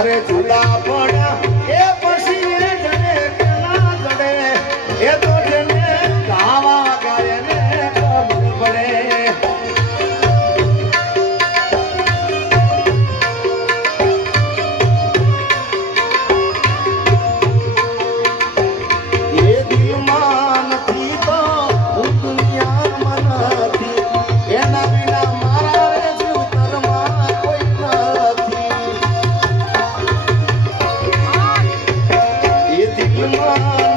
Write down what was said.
અરે ઝૂલા પડ્યા એ પછી એ જડે કે ના જડે એ તો જેને ગાવા ગાય ને ખબર પડે Come on.